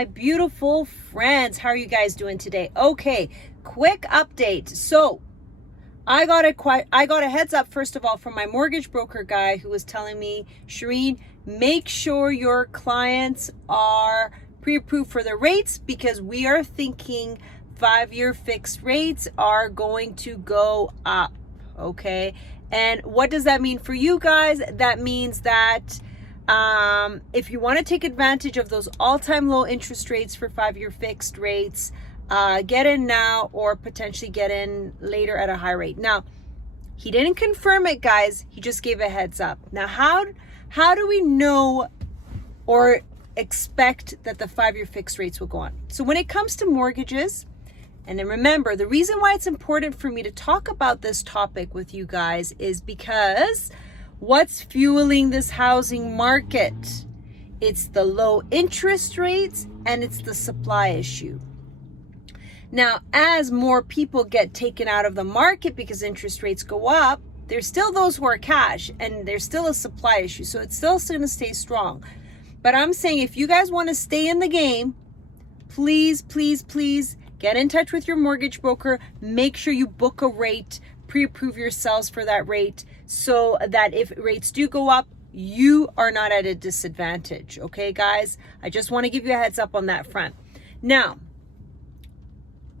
my beautiful friends. How are you guys doing today? Okay, quick update. So I got a heads up, first of all, from my mortgage broker guy who was telling me, Shirin, make sure your clients are pre-approved for the rates because we are thinking 5-year fixed rates are going to go up. Okay, and what does that mean for you guys? That means that if you want to take advantage of those all-time low interest rates for 5-year fixed rates, get in now or potentially get in later at a high rate. Now, he didn't confirm it, guys. He just gave a heads up. Now, how do we know or expect that the 5-year fixed rates will go on? So when it comes to mortgages, and then remember, the reason why it's important for me to talk about this topic with you guys is because what's fueling this housing market? It's the low interest rates and it's the supply issue. Now, as more people get taken out of the market because interest rates go up, there's still those who are cash and there's still a supply issue. So it's still going to stay strong. But I'm saying if you guys want to stay in the game, please, please, please get in touch with your mortgage broker. Make sure you book a rate, pre-approve yourselves for that rate so that if rates do go up, you are not at a disadvantage. Okay, guys? I just want to give you a heads up on that front. Now,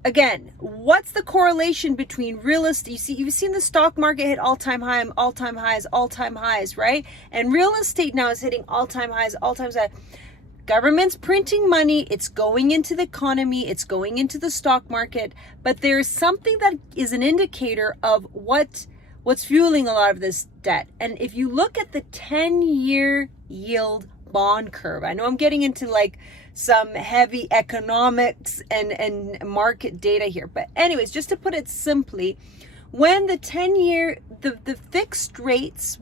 again, what's the correlation between real estate? You've seen the stock market hit all-time highs, right? And real estate now is hitting all-time highs. Government's printing money. It's going into the economy. It's going into the stock market. But there's something that is an indicator of what's fueling a lot of this debt. And if you look at the 10-year yield bond curve, I know I'm getting into like some heavy economics and market data here, but anyways, just to put it simply, when the 10-year, the fixed rates,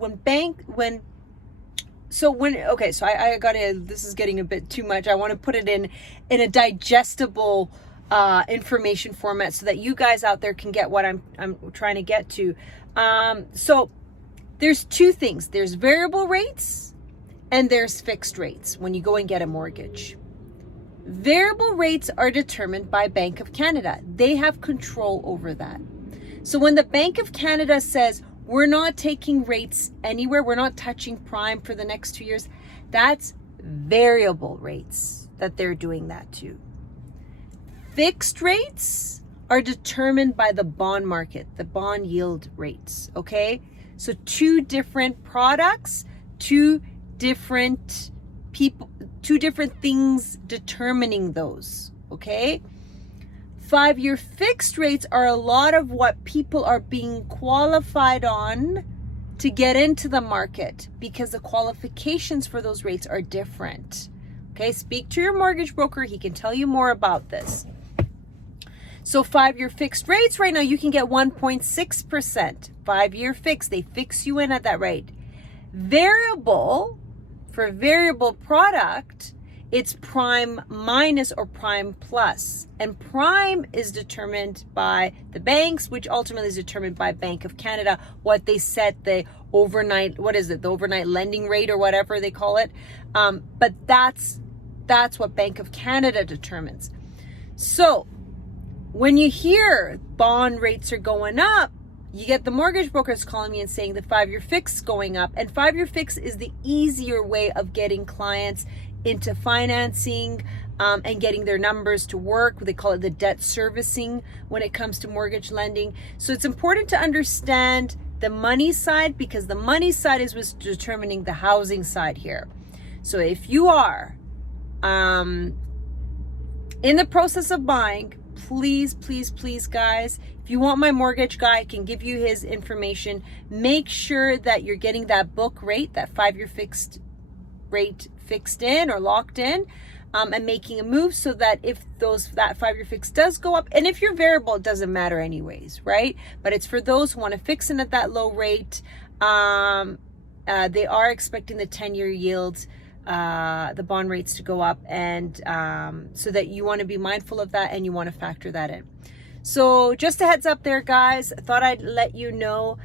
so I gotta, this is getting a bit too much. I want to put it in a digestible information format so that you guys out there can get what I'm trying to get to. So there's two things. There's variable rates and there's fixed rates when you go and get a mortgage. Variable rates are determined by Bank of Canada. They have control over that. So when the Bank of Canada says, we're not taking rates anywhere, we're not touching prime for the next 2 years, that's variable rates that they're doing that to. Fixed rates are determined by the bond market, the bond yield rates, okay? So two different products, two different people, two different things determining those, okay? 5-year fixed rates are a lot of what people are being qualified on to get into the market because the qualifications for those rates are different. Okay, speak to your mortgage broker. He can tell you more about this. So 5-year fixed rates right now, you can get 1.6%. 5-year fixed, they fix you in at that rate. Variable, for variable product, it's prime minus or prime plus. And prime is determined by the banks, which ultimately is determined by Bank of Canada, what they set the overnight, the overnight lending rate or whatever they call it. But that's what Bank of Canada determines. So when you hear bond rates are going up, you get the mortgage brokers calling me and saying the 5-year fix is going up. And 5-year fix is the easier way of getting clients into financing and getting their numbers to work. They call it the debt servicing when it comes to mortgage lending. So it's important to understand the money side because the money side is what's determining the housing side here. So if you are in the process of buying, please, please, please, guys, if you want my mortgage guy, I can give you his information. Make sure that you're getting that book rate, that 5-year fixed rate fixed in or locked in, and making a move so that if that 5-year fix does go up, and if you're variable, it doesn't matter anyways, right? But it's for those who want to fix in at that low rate. They are expecting the 10-year yields, the bond rates to go up, and so that you want to be mindful of that and you want to factor that in. So just a heads up there, guys. I thought I'd let you know.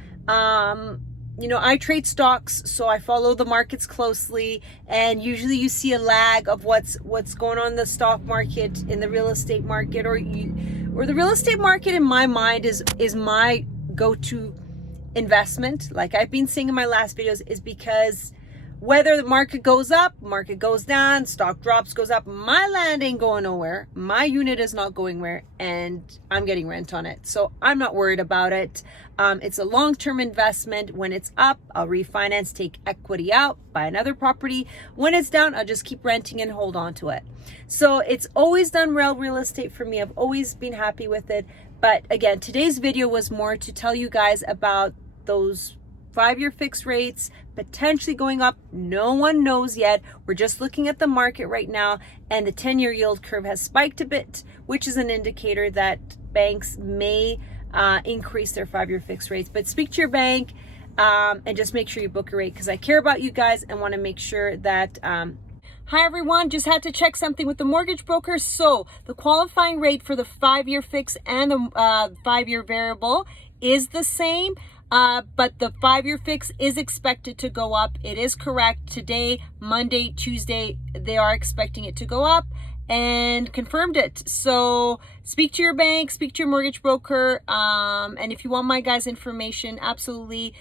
you know, I trade stocks, so I follow the markets closely, and usually you see a lag of what's going on in the stock market, in the real estate market, or the real estate market in my mind is my go-to investment. Like I've been saying in my last videos, is because whether the market goes up, market goes down, stock drops, goes up, my land ain't going nowhere. My unit is not going where, and I'm getting rent on it. So I'm not worried about it. It's a long-term investment. When it's up, I'll refinance, take equity out, buy another property. When it's down, I'll just keep renting and hold on to it. So it's always done well, real estate for me. I've always been happy with it. But again, today's video was more to tell you guys about those 5-year fixed rates potentially going up. No one knows yet. We're just looking at the market right now, and the 10-year yield curve has spiked a bit, which is an indicator that banks may increase their 5-year fixed rates. But speak to your bank and just make sure you book a rate, because I care about you guys and want to make sure that hi everyone, just had to check something with the mortgage broker. So the qualifying rate for the 5-year fix and the 5-year variable is the same. But the 5-year fix is expected to go up. It is correct. Today, Monday, Tuesday, they are expecting it to go up, and confirmed it. So speak to your bank, speak to your mortgage broker. And if you want my guys' information, absolutely.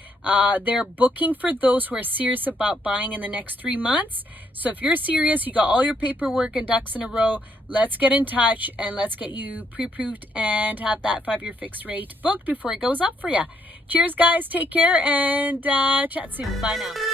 They're booking for those who are serious about buying in the next 3 months. So if you're serious, you got all your paperwork and ducks in a row, let's get in touch and let's get you pre-approved and have that 5-year fixed rate booked before it goes up for you. Cheers, guys. Take care, and chat soon. Bye now.